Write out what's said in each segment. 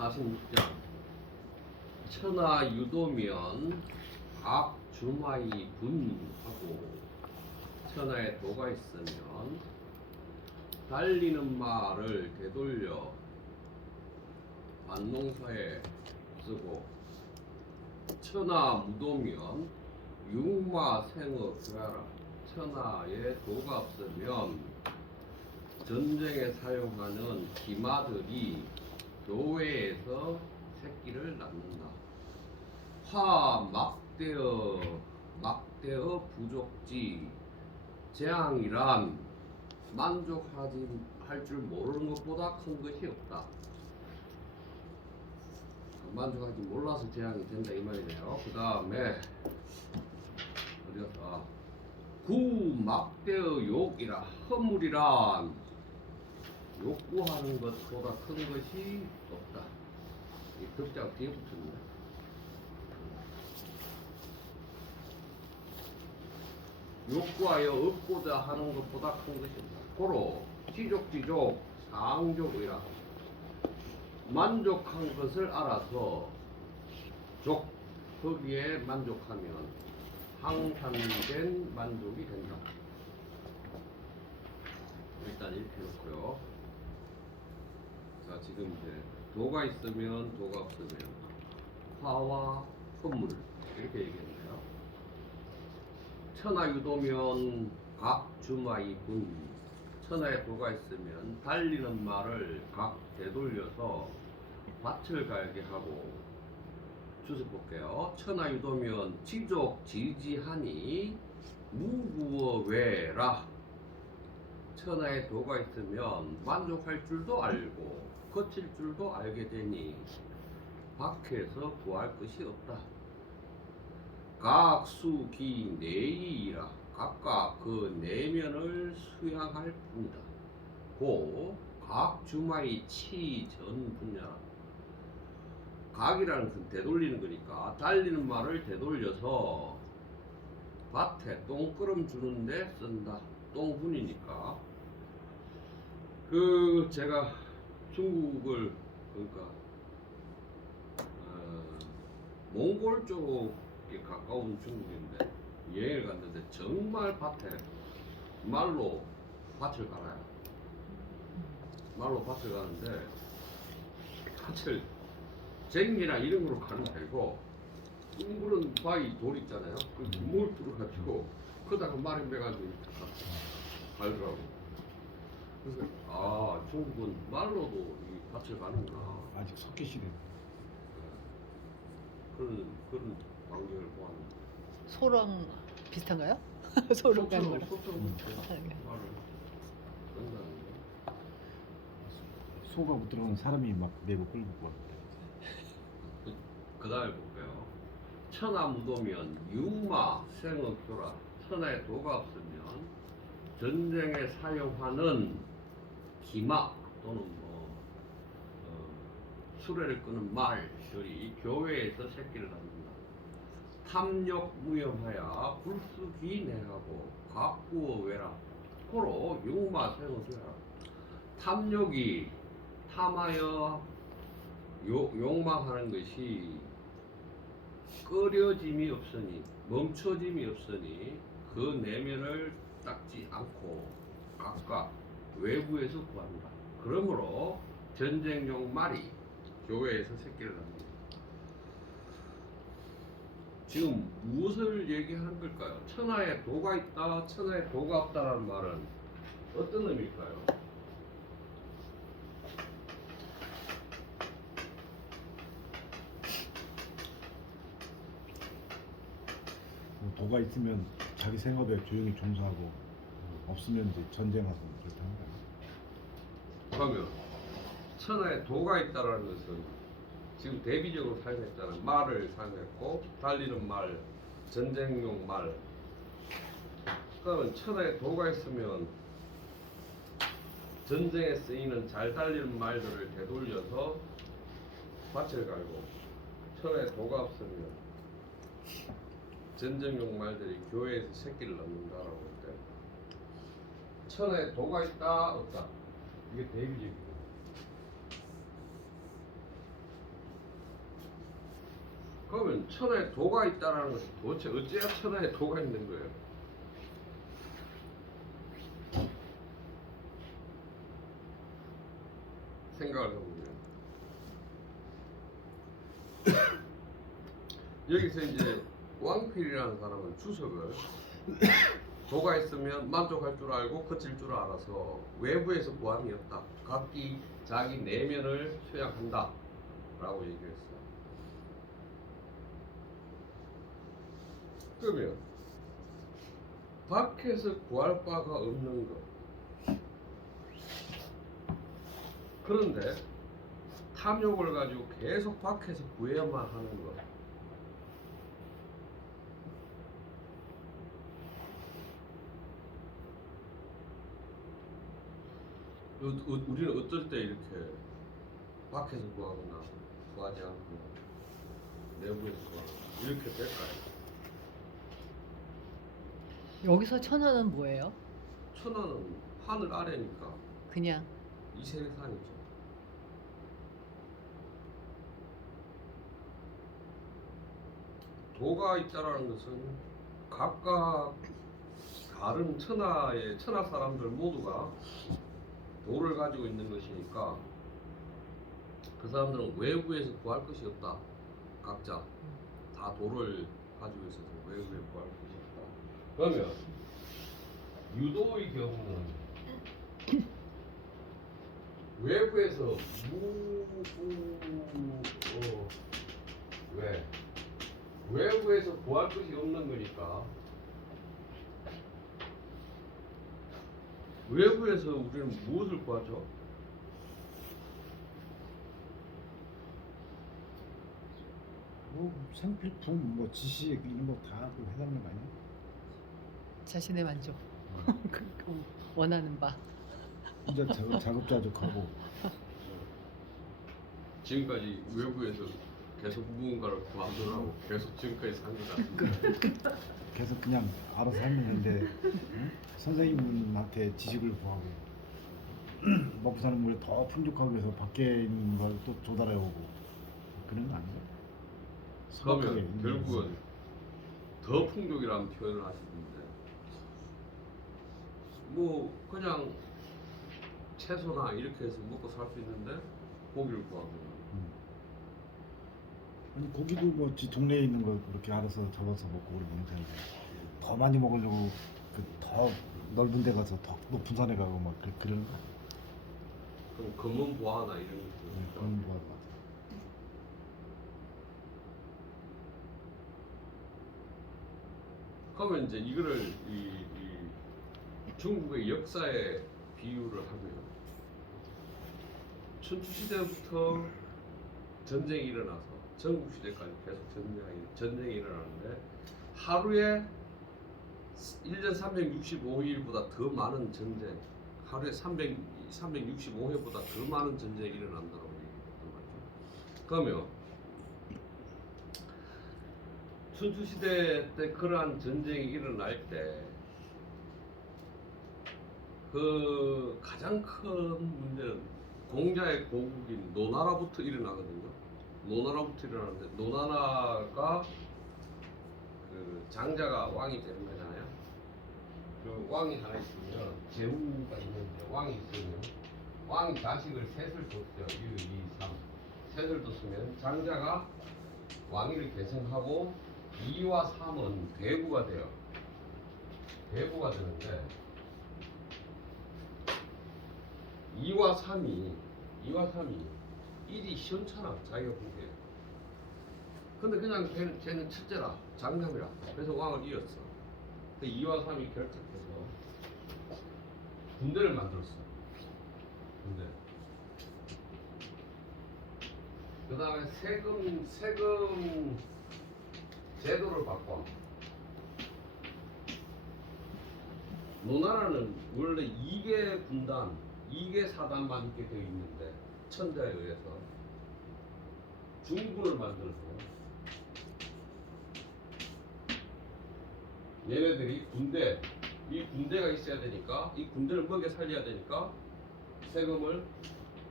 46장 천하 유도면 각 주마이 분하고 천하에 도가 있으면 달리는 말을 되돌려 반농사에 쓰고 천하 무도면 육마생어 교하라. 천하에 도가 없으면 전쟁에 사용하는 기마들이 교회에서 새끼를 낳는다. 화 막대어 부족지. 재앙이란 만족하지 할 줄 모르는 것보다 큰 것이 없다. 만족하지 몰라서 재앙이 된다 이 말이네요. 그 다음에 어디갔다? 구 막대어 욕이라. 허물이란 욕구하는 것보다 큰 것이 없다. 이 덕자가 뒤에 붙었네. 욕구하여 얻고자 하는 것보다 큰 것이 없다. 고로 지족지족 상족이라. 만족한 것을 알아서 족 거기에 만족하면 항산된 만족이 된다. 일단 이렇게 해놓고요. 자, 지금 이제 도가 있으면 도가 없으면 화와 선물 이렇게 얘기했네요. 천하 유도면 각 주마이 분. 천하에 도가 있으면 달리는 말을 각 되돌려서 밭을 갈게 하고. 주석 볼게요. 천하 유도면 지족 지지하니 무구어 외라. 천하에 도가 있으면 만족할 줄도 알고 거칠 줄도 알게 되니 밖에서 구할 것이 없다. 각수기 내이라. 각각 그 내면을 수양할 뿐이다. 고 각 주마이 치전 분야라. 각이라는 건 되돌리는 거니까 달리는 말을 되돌려서 밭에 똥끄름 주는데 쓴다. 똥분이니까. 그 제가 중국을 그러니까 몽골 쪽에 가까운 중국인데 여행을 갔는데 정말 밭에 말로 밭을 갈아요. 말로 밭을 가는데 밭을 쟁기나 이런 거로 가는 거 말고 둥그런 바위 돌 있잖아요. 그 물 뚫어가지고 그다가 말이 매가지고 이렇게 갈더라고. 그래서 아 중국은 말로도 이 밭을 가는구나. 아직 석기 시대. 그런 광경을 보았는데. 소랑 비슷한가요? 소로 가는 거랑. 소처럼 아, 네. 말을 한다는 거. 소가 못 들어가는 사람이 막 메고 끌고 가. 그 다음에 볼게요. 천하 무도면 육마 생업교라. 천하에 도가 없으면 전쟁에 사용하는 기마 또는 수레를 끄는 말들이 교회에서 새끼를 낳는다. 탐욕 무염하여 불수기 내하고 각구어 외라. 고로 육마 생업교라. 탐욕이 탐하여 욕망하는 것이 끄려짐이 없으니 멈춰짐이 없으니 그 내면을 닦지 않고 각각 외부에서 구한다. 그러므로 전쟁용 말이 교회에서 새끼를 낳는다. 지금 무엇을 얘기하는 걸까요? 천하에 도가 있다, 천하에 도가 없다라는 말은 어떤 의미일까요? 도가 있으면 자기 생업에 조용히 종사하고 없으면 이제 전쟁하고 그렇게 하는 거예요. 그러면 천하에 도가 있다라는 것은 지금 대비적으로 사용했잖아. 말을 사용했고 달리는 말, 전쟁용 말. 그러면 천하에 도가 있으면 전쟁에 쓰이는 잘 달리는 말들을 되돌려서 밭을 갈고, 천하에 도가 없으면 전쟁용 말들이 교회에서 새끼를 낳는다라고 할 때 천하에 도가 있다 없다 이게 대비적이고 그러면 천하에 도가 있다라는 것은 도대체 어째야 천하에 도가 있는 거예요? 생각을 해보면 여기서 이제 왕필이라는 사람은 주석을 도가 있으면 만족할 줄 알고 그칠 줄 알아서 외부에서 구함이 없다. 각기 자기 내면을 수양한다 라고 얘기했어요. 그러면 밖에서 구할 바가 없는 것. 그런데 탐욕을 가지고 계속 밖에서 구해야만 하는 것. 우리는 어떨 때 이렇게 밖에서 구하거나 구하지 않고 내부에서 구하거나 이렇게 될까요? 여기서 천하는 뭐예요? 천하는 하늘 아래니까 그냥 이 세상이죠. 도가 있다라는 것은 각각 다른 천하 사람들 모두가 도를 가지고 있는 것이니까 그 사람들은 외부에서 구할 것이 없다. 각자 다 도를 가지고 있어서 외부에 구할 것이 없다. 그러면 유도의 경우는 외부에서 왜? 외부에서 구할 것이 없는 거니까 외부에서 우리는 무엇을 구하죠? 뭐 생필품, 뭐 지식 이런 거 다 해당하는 거 아니야? 자신의 만족. 원하는 바. 혼자 자급자족하고 지금까지 외부에서 계속 무언가를 구하더라고 계속 지금까지 산 것 같은데 계속 그냥 알아서 하면 되는데 응? 선생님한테 지식을 구하고 먹고 사는 물에 더 풍족하기 위해서 밖에 있는 걸 또 조달해 오고 그런 거 아닌가? 그러면 결국은 더 풍족이라는 표현을 하시는데 뭐 그냥 채소나 이렇게 해서 먹고 살 수 있는데 고기를 구하고 아니 고기도 뭐 동네에 있는 거 그렇게 알아서 잡아서 먹고 우리 먹는 텐데 더 많이 먹으려고 그 더 넓은 데 가서 더 높은 산에 가고 막 그런 거 그럼 검은 보화나 이런 것도 그런 거 같아. 그러면 이제 이거를 이 중국의 역사에 비유를 하고요. 춘추시대부터 전쟁이 일어나서 전국시대까지 계속 전쟁이 일어나는데 하루에 1년 365일보다 더 많은 전쟁, 하루에 365회보다 더 많은 전쟁이 일어난다고 얘기했던 거죠. 그러면 춘추시대 때 그러한 전쟁이 일어날 때 그 가장 큰 문제는 공자의 고국인 노나라부터 일어나거든요. 노나라부터 일어나는데 노나라가 그 장자가 왕이 되는 거잖아요. 그 왕이 하나 있으면 제후가 있는데 왕이 있으면 왕이 자식을 셋을 뒀죠. 1, 2, 3 셋을 뒀으면 장자가 왕위를 계승하고 2와 3은 대부가 돼요. 대부가 되는데 2와 3이 1이 시원찮아 자기가 보기에. 근데 그냥 쟤는 첫째라 장남이라 그래서 왕을 이었어. 근데 2와 3이 결탁해서 군대를 만들었어. 군대. 그 다음에 세금 제도를 바꿔. 노나라는 원래 2개 군단, 2개 사단만 있게 되어 있는데 천자에 의해서 중군을 만들어서 얘네들이 이 군대가 있어야 되니까 이 군대를 먹여 살려야 되니까 세금을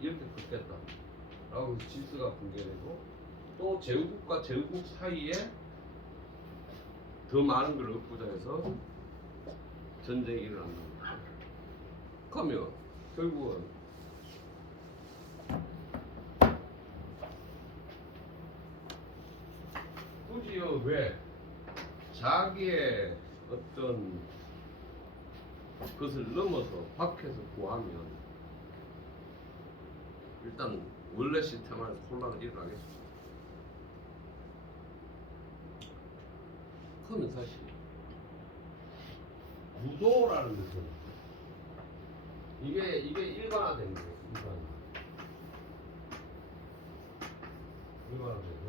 이렇게 걷겠다 라고 질서가 붕괴되고 또 제후국과 제후국 사이에 더 많은 걸 얻고자 해서 전쟁이 일어난다. 그러면 결국은 굳이요 왜 자기의 어떤 것을 넘어서 밖에서 구하면 일단 원래 시스템 안에서 혼란을 일어나겠죠. 그러면 사실 구도라는 것은 이게 일반화된 거예요. 일반화돼서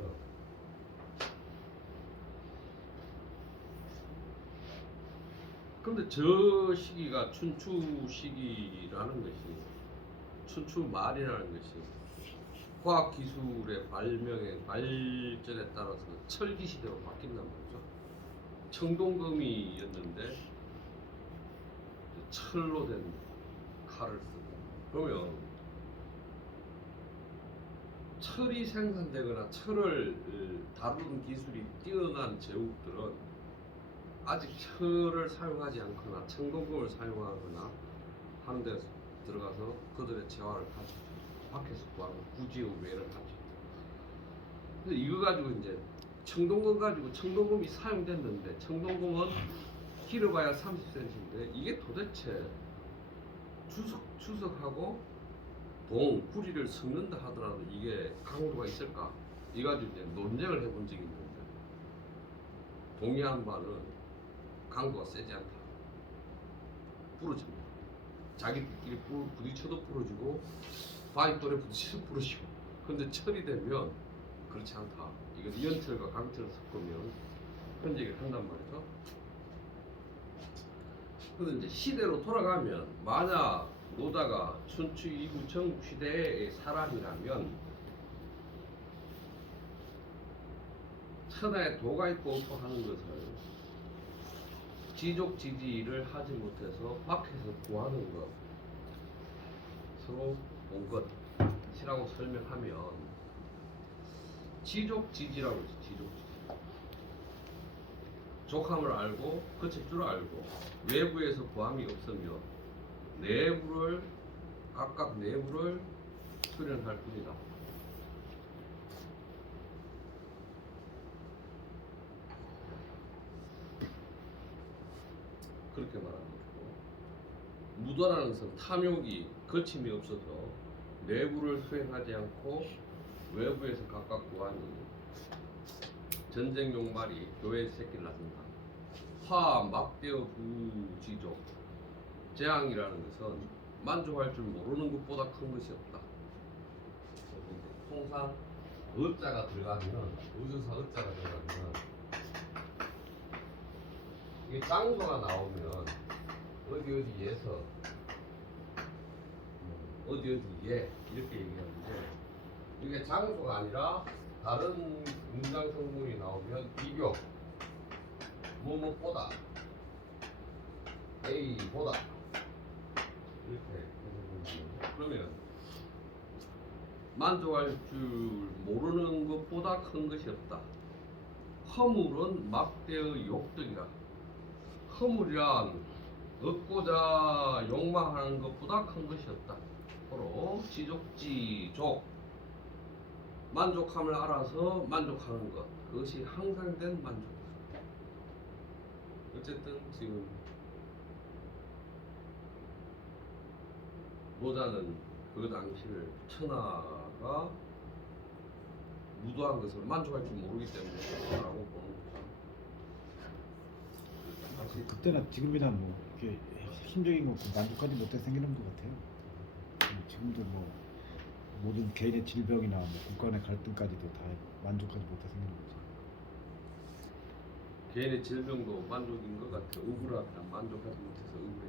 근데 저 시기가 춘추 시기라는 것이 춘추 말이라는 것이 과학 기술의 발전에 따라서 철기 시대로 바뀐단 말이죠. 청동검이었는데 철로 된 칼을 쓰고 그러면 철이 생산되거나 철을 다루는 기술이 뛰어난 제국들은 아직 철을 사용하지 않거나 청동검을 사용하거나 하는 데 들어가서 그들의 재화를 하죠. 밖에서 구하고 굳이 외를 하죠. 근데 이거 가지고 이제 청동검 가지고 청동검이 사용됐는데 청동검은 길어봐야 30cm인데 이게 도대체 주석하고 구리를 섞는다 하더라도 이게 강도가 있을까? 이 가지고 이제 논쟁을 해본 적이 있는데 동의한 바는 강도가 세지 않다. 부러집니다. 자기들끼리 부딪혀도 부러지고 바위돌에 부딪혀도 부러지고 근데 철이 되면 그렇지 않다. 이거 이연철과 강철을 섞으면 그런 얘기를 한단 말이죠. 그런데 이제 시대로 돌아가면 만약 노다가 춘추 이후 전국 시대의 사람이라면 천하에 도가 있고 없고 하는 것을 지족지지를 하지 못해서 밖에서 구하는 것으로 온 것이라고 설명하면 지족지지라고 했죠. 지족지지. 족함을 알고 그칠 줄 알고 외부에서 구함이 없으며 각각 내부를 수련할 뿐이다. 그렇게 말하는 것이고 무도라는 것은 탐욕이 거침이 없어서 내부를 수행하지 않고 외부에서 각각 구하니 전쟁 용말이 교회에서 새끼를 낳는다. 화 막대어 부지족 재앙이라는 것은 만족할 줄 모르는 것보다 큰 것이 없다. 통상 어자가 들어가면 의조사 어자가 들어가면 이게 장소가 나오면 어디에서 어디에 이렇게 얘기하는데 이게 장소가 아니라 다른 문장 성분이 나오면 비교 뭐뭐보다 A보다 이렇게 해서 그러면 만족할 줄 모르는 것보다 큰 것이 없다. 허물은 막대의 욕덕이라. 허물이란 얻고자 욕망하는 것보다 큰 것이 없다. 바로 지족지족 만족함을 알아서 만족하는 것 그것이 항상된 만족. 어쨌든 지금 노자는 그 당시를 천하가 무도한 것을 만족할 줄 모르기 때문에 라고 보는 거죠. 사실 그때나 지금이나 뭐 이렇게 힘적인 거 만족하지 못해 생기는 것 같아요. 지금도 뭐 모든 개인의 질병이나 뭐 국가 간 갈등까지도 다 만족하지 못해 생기는 거죠. 개인의 질병도 만족인 것 같아. 억울하다. 만족하지 못해서 억울해.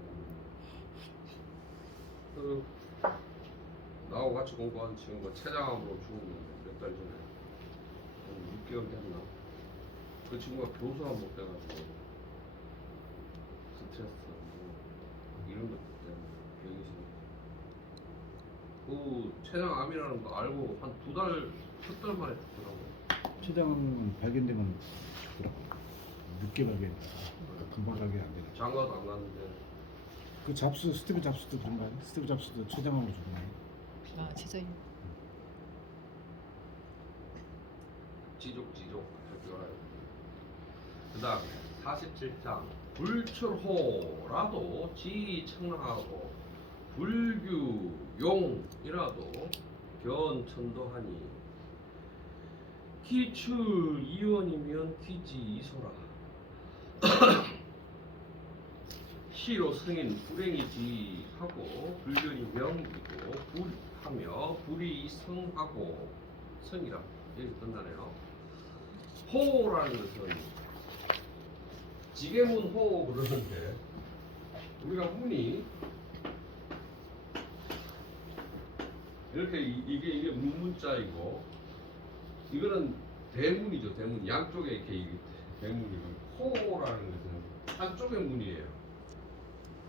나하고 같이 공부하는 친구가 췌장암으로 죽었는데 몇 달 전에 한 6개월 됐나? 그 친구가 교수가 못 돼가지고 스트레스 이런 것 때문에 병이 심해. 그 췌장암이라는 거 알고 한 2달, 3달 만에 죽더라고. 초장은 발견되면 죽더라고. 늦게 발견. 금방 발견 안 돼. 장가도 안 갔는데 그 잡수 스티브 잡수도 그런 거 아니야? 스티브 잡수도 초장으로 죽네. 아 진짜 지족 할줄 알아요. 그 다음에 47장 불출호라도 지청하고 불규용이라도 견천도하니 기출이원이면 기지이소라. 시로 승인 불행이지 하고 불변이 명이고 불하며 불이 성하고 성이라. 여기서 끝나네요. 호라는 것은 지게문 호 그러는데 우리가 문이 이렇게 이게 문자이고 이거는 대문이죠. 대문 양쪽에 이렇게 대문이고 호라는 것은 한쪽의 문이에요.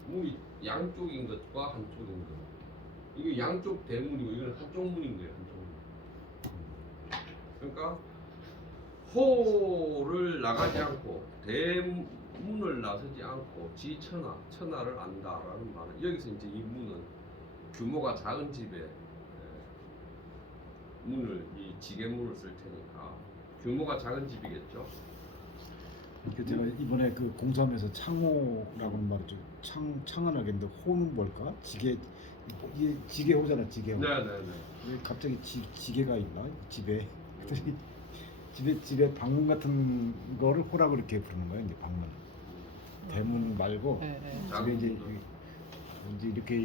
문이 양쪽인 것과 한쪽인 것. 이게 양쪽 대문이고 이거는 한쪽 문인 거예요. 한쪽 문. 그러니까 호를 나가지 않고 대문을 나서지 않고 천하를 안다라는 말은 여기서 이제 이 문은 규모가 작은 집에 문을 이 지게문을 쓸 테니까 규모가 작은 집이겠죠. 그 제가 이번에 그 공사하면서 창호라고는 말이죠. 창은 알겠는데 호는 뭘까? 지게 이게 지게호잖아. 지게호. 네네네. 왜 갑자기 지게가 있나 집에? 집에 방문 같은 거를 호라고 이렇게 부르는 거예요. 이제 방문. 대문 말고 네. 집에 이제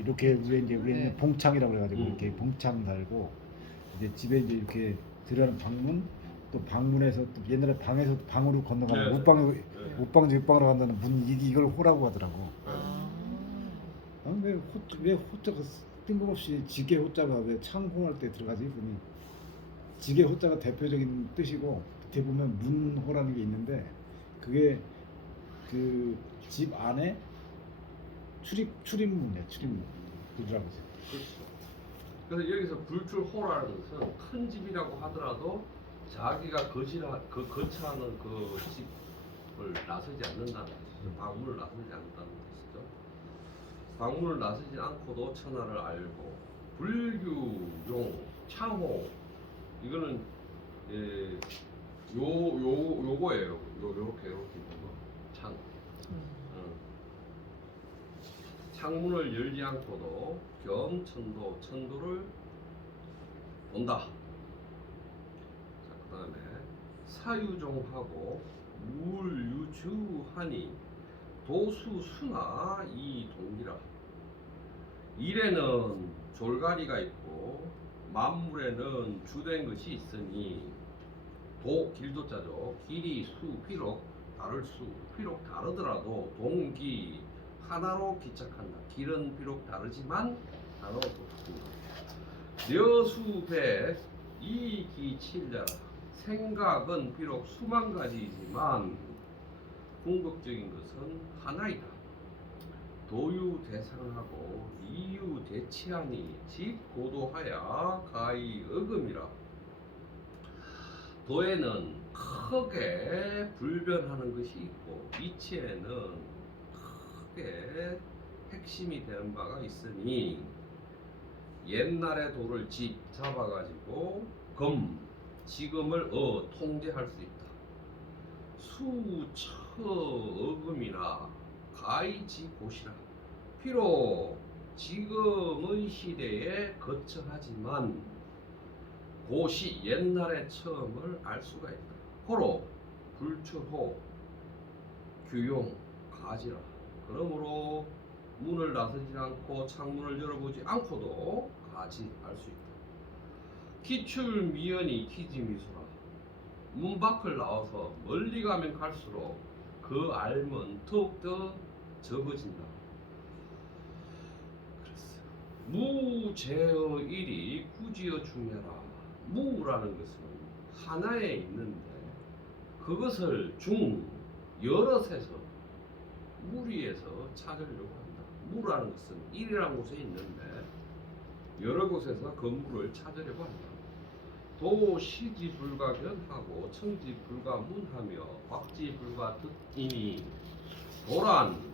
이렇게 위에 이제 우리는 네. 봉창이라고 그래가지고 이렇게 봉창 달고 이제 집에 이제 이렇게 들어가는 방문 또 방문에서 또 옛날에 방에서 방으로 건너가는 네. 옷방에서 옆방으로 간다는 문 이걸 호라고 하더라고. 아. 왜 호자가 뜬금없이 지게 호자가 왜 창호할 때 들어가지? 보니 지게 호자가 대표적인 뜻이고 밑에 보면 문호라는 게 있는데 그게 그 집 안에 출입문이야. 출입문. 그러더라고요. 그렇죠. 그래서 여기서 불출호라는 것은 큰 집이라고 하더라도 자기가 거처하는 그 집을 나서지 않는다는 뜻이죠. 방문을 나서지 않는다는 뜻이죠. 방문을 나서지 않고도 천하를 알고 불규용, 창호 이거는 요거예요. 요렇게 있는 거. 창. 창문을 열지 않고도 겸천도, 천도를 본다. 자, 그 다음에 사유종하고 물유주하니 도수수나 이 동기라. 일에는 졸가리가 있고 만물에는 주된 것이 있으니 길도자죠. 길이 수 비록 다르더라도 동기 하나로 기착한다. 길은 비록 다르지만 하나로 똑같습니다. 여수배 이기칠자라. 생각은 비록 수만 가지이지만 궁극적인 것은 하나이다. 도유 대상하고 이유 대치하니 집 고도하야 가히 어금이라. 도에는 크게 불변하는 것이 있고 이치에는 크게 핵심이 되는 바가 있으니 옛날의 도를 잡아가지고 지금을 통제할 수 있다. 수처어금이나 가이지 곳이라. 비록 지금의 시대에 거처하지만 곳이 옛날의 처음을 알 수가 있다. 호로 불출호 규용 가지라. 그러므로 문을 나서지 않고 창문을 열어보지 않고도 가지 알 수 있다. 기출미연이 기지미소라. 문 밖을 나와서 멀리 가면 갈수록 그 알은 더욱더 적어진다. 무제어 일이 구지어 중해라. 무라는 것은 하나에 있는데 그것을 여럿에서 무리에서 찾으려고 한다. 무라는 것은 일이라는 곳에 있는데 여러 곳에서 그 무를 찾으려고 한다. 도시지불가견하고 청지불가문하며 박지불가득이니 도란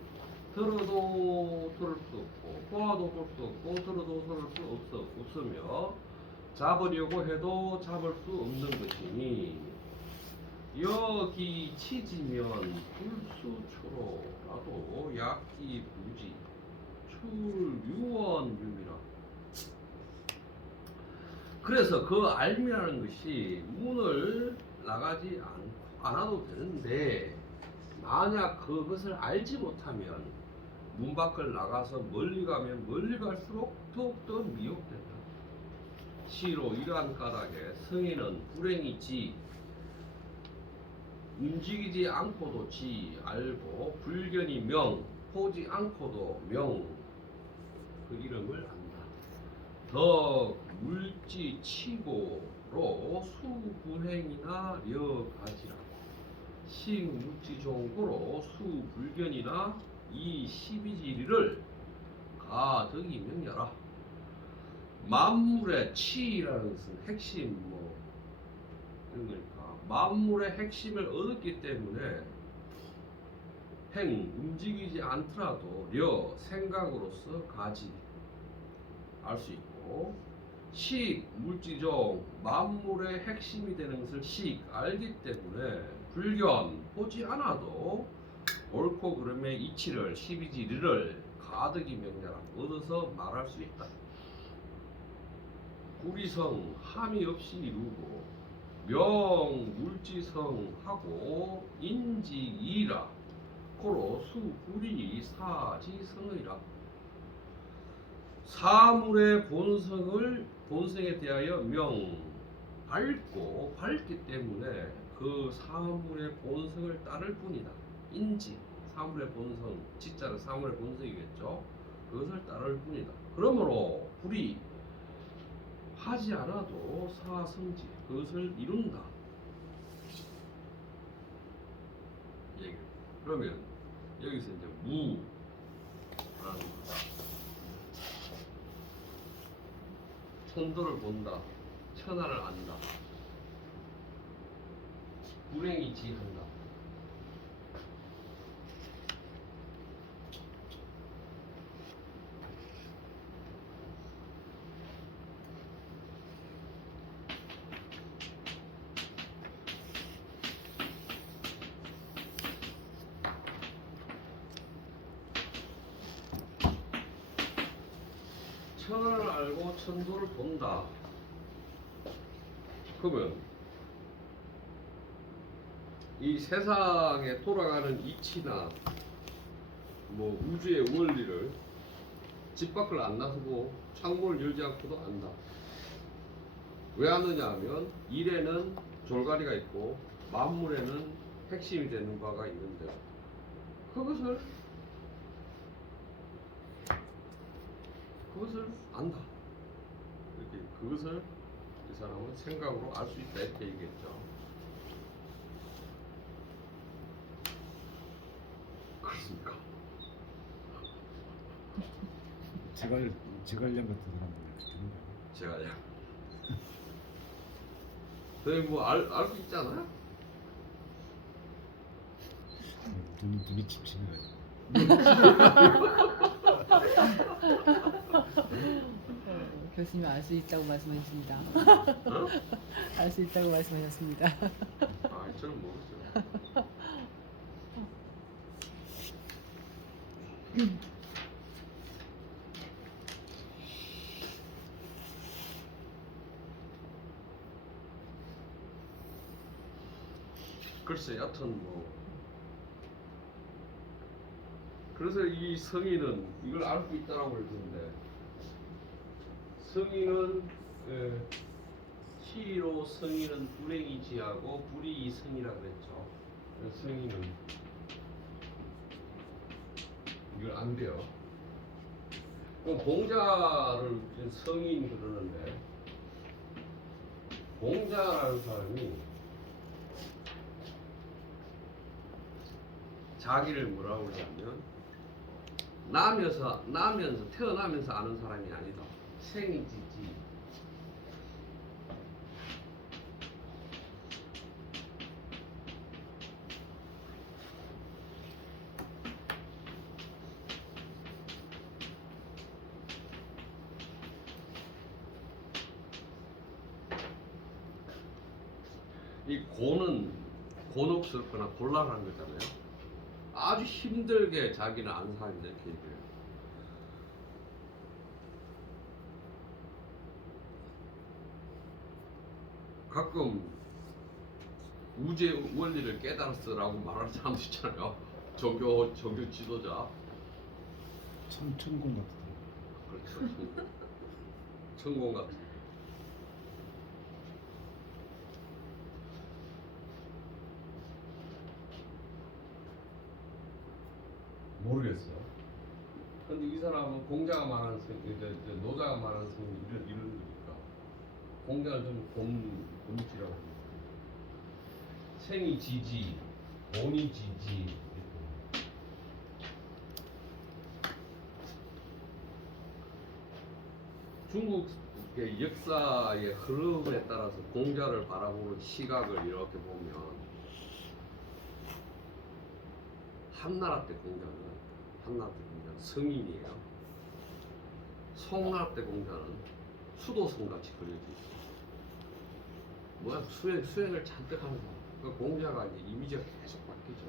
들어도 들을 수 없고 보아도 볼 수 없고 들어도 들을 수 없으며 잡으려고 해도 잡을 수 없는 것이니 여기 치지면 불수초로라도 약기부지 출유원유미라. 그래서 그 알미라는 것이 문을 나가지 않아도 되는데 만약 그것을 알지 못하면 문 밖을 나가서 멀리 가면 멀리 갈수록 더욱더 미혹된다. 시로 이러한 까닭에 성인은 불행이지 움직이지 않고도 지 알고 불견이 명 보지 않고도 명 그 이름을 안다. 더 물지치고로 수불행이나 려가지라. 식물지종고로 수불견이나 이 12지리를 가득이 명려라. 만물의 치라는 것은 핵심 이런 거니까 만물의 핵심을 얻었기 때문에 행 움직이지 않더라도 려 생각으로서 가지 알 수 있고 식 물지종 만물의 핵심이 되는 것을 식 알기 때문에 불견 보지 않아도 옳고 그름의 이치를 12지리를 가득이 명료라 얻어서 말할 수 있다. 구리성 함이 없이 이루고 명 물지성하고 인지이라 고로 수구리 사지성의라. 사물의 본성에 대하여 명 밝고 밝기 때문에 그 사물의 본성을 따를 뿐이다. 인지 사물의 본성 지자는 사물의 본성이겠죠. 그것을 따를 뿐이다. 그러므로 불이 하지 않아도 사성지 그것을 이룬다. 얘기. 그러면 여기서 이제 무라는 거다. 천도를 본다. 천하를 안다. 불행이지한다. 천하를 알고 천도를 본다. 그러면 이 세상에 돌아가는 이치나 우주의 원리를 집 밖을 안 나서고 창문을 열지 않고도 안다. 왜 아느냐 하면 일에는 졸가리가 있고 만물에는 핵심이 되는 바가 있는데 그것을 안다. 이렇게 그것을 이 사람은 생각으로 알 수 있다 이렇게 얘기했죠. 그렇습니까? 제갈량 같은 사람들 그렇게 하는 거예요. 제가요. 저희 알고 있잖아요. 눈이 침침해가지고. 교수님 알 수 있다고 말씀하셨습니다. 어? 알 수 있다고 말씀하셨습니다. 아, 저는 모르겠어요. 글쎄, 여튼 그래서 이 성인은 이걸 알고 있다라고 그랬는데 성인은 시로 성인은 불행이지하고 불이 성이라 그랬죠. 성인은 이걸 안 돼요. 그럼 공자를 성인 그러는데 공자라는 사람이 자기를 뭐라고 그러냐면 태어나면서 아는 사람이 아니다. 생이지지. 이 고는 곤혹스럽거나 곤란한 거잖아요. 아주 힘들게 자기는 안 사는데 이렇게 얘기해요. 가끔 우주의 원리를 깨달았어라고 말하는 사람도 있잖아요. 종교 지도자. 참 천공 같더라고요. 그렇죠. 천공 같은. 모르겠어요. 근데 이 사람은 공자가 말하는 이제 노자가 말하는 성이 이런 거니까 공자는 좀 곤지라고 합니다. 생이 지지, 본이 지지. 중국의 역사의 흐름에 따라서 공자를 바라보는 시각을 이렇게 보면 한나라 때 공자는 성인이에요. 송나라 때 공자는 수도성같이 그려져 있어요. 뭐야 수행을 잔뜩 하는 사람. 그 공자가 이제 이미지가 계속 바뀌죠.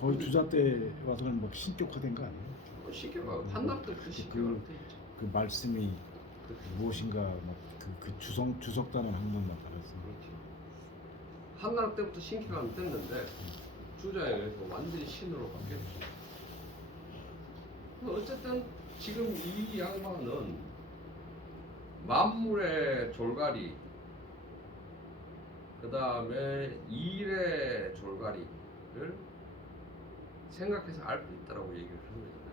거의 주자 때 와서는 뭐 신격화된 거 아니에요? 시켜가 한나라 때그 시켜가 돼 있죠. 그 말씀이 그렇죠. 무엇인가 막그 주석다는 학문만 달았어요. 그렇죠. 한나라 때부터 신기가 됐는데 주자에 의해서 완전히 신으로 바뀌었죠. 어쨌든 지금 이 양반은 만물의 졸가리, 그 다음에 일의 졸가리를 생각해서 알 수 있다라고 얘기를 하는 거잖아요.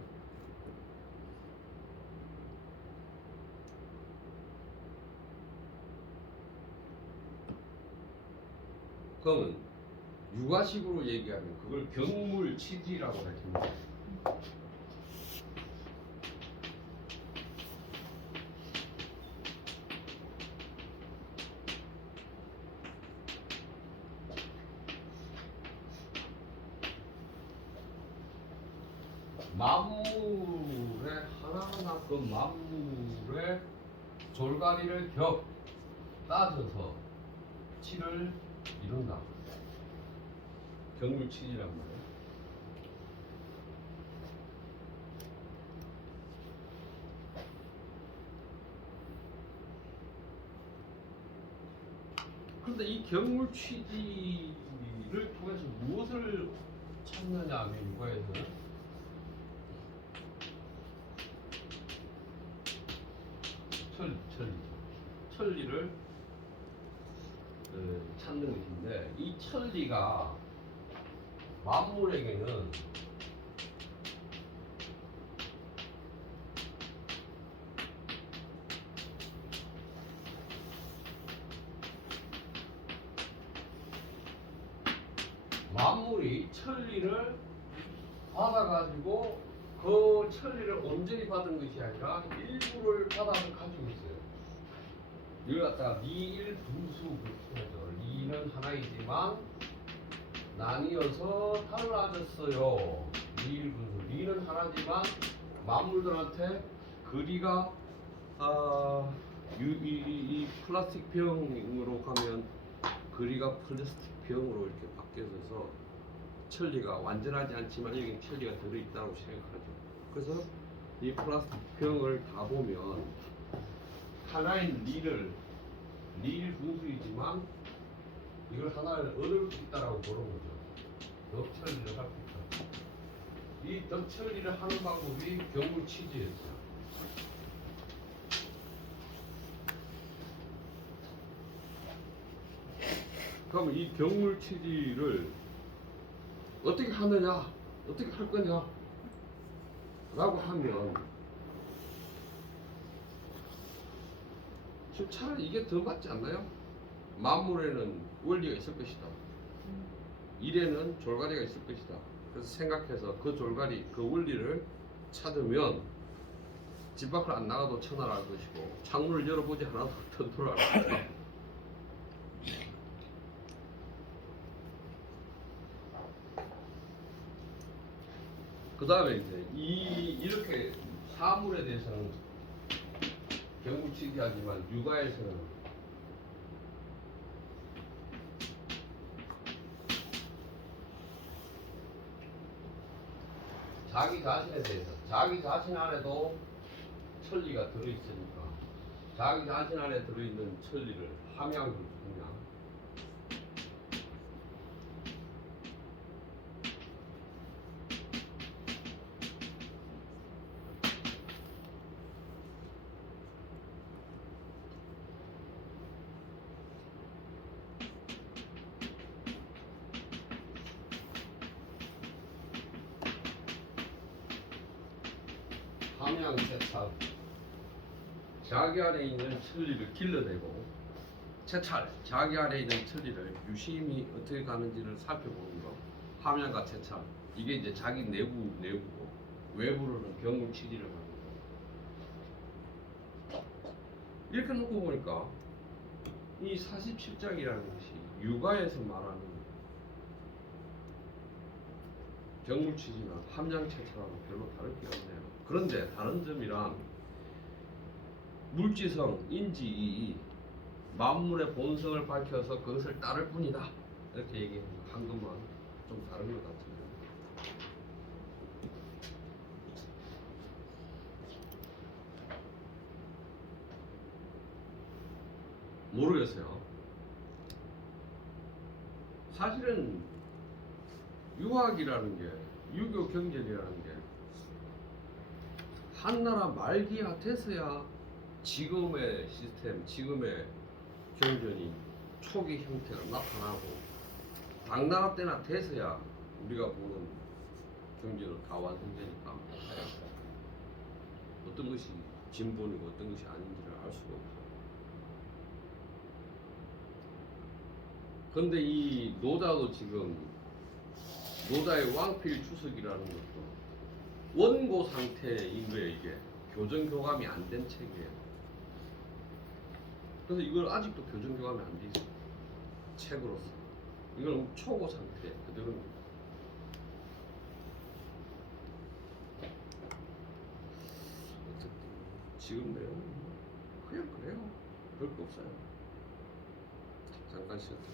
그러면 육아식으로 얘기하면 그걸 경물치지라고 하십니다. 만물의 하나하나 그 만물의 졸가리를 격 따져서 치를 이룬다. 경물치지란 말이에요. 그런데 이 경물치지를 통해서 무엇을 찾느냐 하면 육아에서는 천리를 찾는 것인데 이 천리가 만물에게는 만물이 천리를 받아가지고 그 천리를 온전히 받은 것이 아니라 일부를 받아서 가지고 있어요. 이걸 갖다가 리일분수 그렇게 하죠. 리는 하나이지만 나뉘어서 달라졌어요. 리일분수. 리는 하나지만 만물들한테 거리가 이 플라스틱 병으로 가면 거리가 플라스틱 병으로 이렇게 바뀌어서 천리가 완전하지 않지만 여기 천리가 들어있다고 생각하죠. 그래서 이 플라스틱 병을 다 보면 하나인 리일 분수이지만 이걸 하나를 얻을 수 있다라고 보는 거죠. 덕천리를 할 수 있다. 이 덕천리를 하는 방법이 경물치지였어요. 그럼 이 경물치지를 어떻게 하느냐, 어떻게 할 거냐 라고 하면 지금 차라리 이게 더 맞지 않나요? 만물에는 원리가 있을 것이다. 일에는 졸가리가 있을 것이다. 그래서 생각해서 그 졸가리, 그 원리를 찾으면 집 밖을 안 나가도 천하를 알 것이고 창문을 열어보지 않아도 천토를 알 것이다. 그 다음에 이제 이렇게 사물에 대해서는 경물치기하지만 육아에서는 자기 자신에 대해서 자기 자신 안에도 천리가 들어있으니까 자기 자신 안에 들어있는 천리를 함양이 그냥 함양 채찰 자기 안에 있는 천리를 길러내고 채찰 자기 안에 있는 천리를 유심히 어떻게 가는지를 살펴보는 거 함양과 채찰 이게 이제 자기 내부고 외부로는 경물치리를 하는 거 이렇게 놓고 보니까 이 47장이라는 것이 육아에서 말하는 경물치리나 함양채찰하고 별로 다를 게 없네요. 그런데 다른 점이란 물지성, 인지이이 만물의 본성을 밝혀서 그것을 따를 뿐이다 이렇게 얘기한 것만 좀 다른 것 같은데 모르겠어요. 사실은 유학이라는 게 유교 경전이라는 게 한나라 말기야 돼서야 지금의 시스템, 지금의 경전이 초기 형태가 나타나고 당나라 때나 돼서야 우리가 보는 경전은 다 완성되니까 어떤 것이 진본이고 어떤 것이 아닌지를 알 수가 없어요. 근데 이 노다도 지금 노다의 왕필 주석이라는 것도 원고 상태인 거예요. 이게 교정 교감이 안 된 책이에요. 그래서 이걸 아직도 교정 교감이 안 돼 있어요. 책으로서 이건 초고 상태 그대로입니다. 어쨌든 지금 내용은 그냥 그래요. 별 거 없어요. 잠깐 쉬었다.